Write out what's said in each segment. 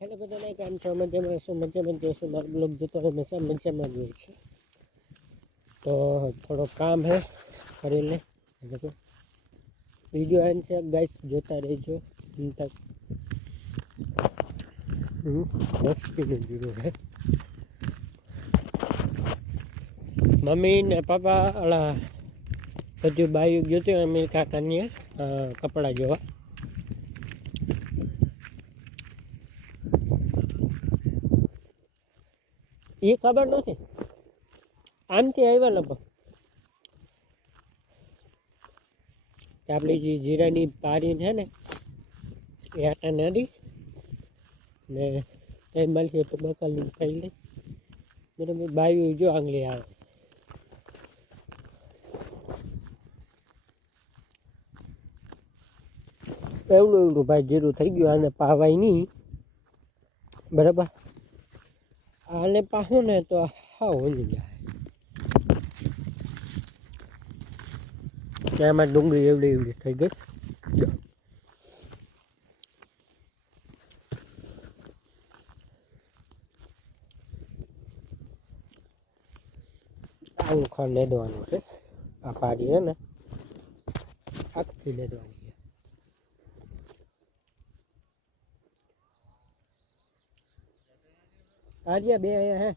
Hello બધાને, કેમ છો? મજામાં છો? મજામાં જશો? મારો બ્લોગ જોતો હંમેશા મજામાં જ હોય છે. તો થોડો કામ હે કરી લે, વિડીયો એન્ડ છે ગાઈસ, જોતા રહેજો અંત તક. મસ્તીની જરૂર હે. મમ્મી ને પપ્પા અલા બધું બાયું ગયું હતું અમીર કાકાની કપડાં જોવા. એ ખબર નથી, આમથી આવ્યા લગભગ. આપણી જે જીરાની પારી છે ને એ આટા નદી ને એ મળશે તો બકાલની ખાઈ લે. બરાબર, બાયું જો આંગળી આવે. એવડું એવડું ભાઈ જીરું થઈ ગયું, આને પાવાય નહીં. બરાબર, આને પાહું ને તો હા ઓલી જાય. એમાં ડુંગળી એવડી એવડી થઈ ગઈ. આવું ખા લેદવાનું છે. આ પાડી છે ને આખી લેદવાની છે. આર્યા બે અહીંયા હે.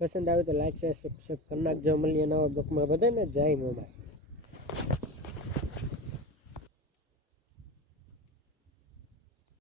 પસંદ આવે તો લાઈક શેર સબસ્ક્રાઈબ કરી નાખજો. મળીએ નવા બ્લોગમાં. બધાને જય મોબાઈલ.